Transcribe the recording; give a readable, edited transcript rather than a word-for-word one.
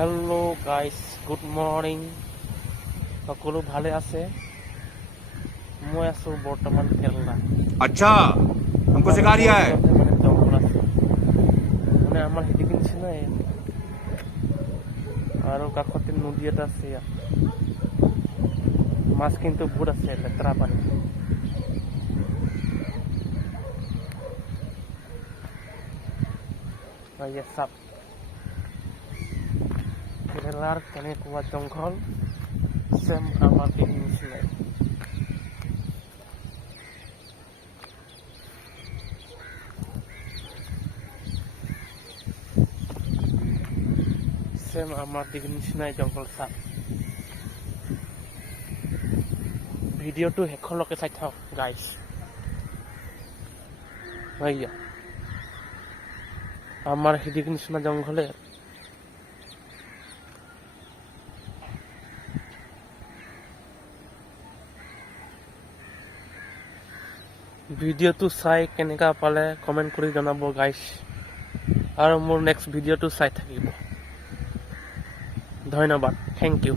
hello guys good morning সকলো ভালে আছে মই আছো বৰ্তমান কেৰেলা अच्छा हमको सिखा रिया है মানে জংঘল আছে মানে আমাৰ হেদিকে নিচিনাই আৰু কাষতে নদী এটা আছে ইয়াত মাছ কিন্তু বহুত আছে লেতেৰা পানী ये सब केरलार केनेकुवा जंगल सेम आमार निचिनाय सेम आमार निचिनाय जंगल सा ভিডিওটো হেখলকে চাই থাক গাইস ভাইয়া আমার হেদিক নিচিনা জঙ্গলে ভিডিওটো চাই কেনেকা পালে কমেন্ট কৰি জনাব গাইস আৰু মোৰ নেক্সট ভিডিওটো চাই থাকিব ধন্যবাদ থ্যাংক ইউ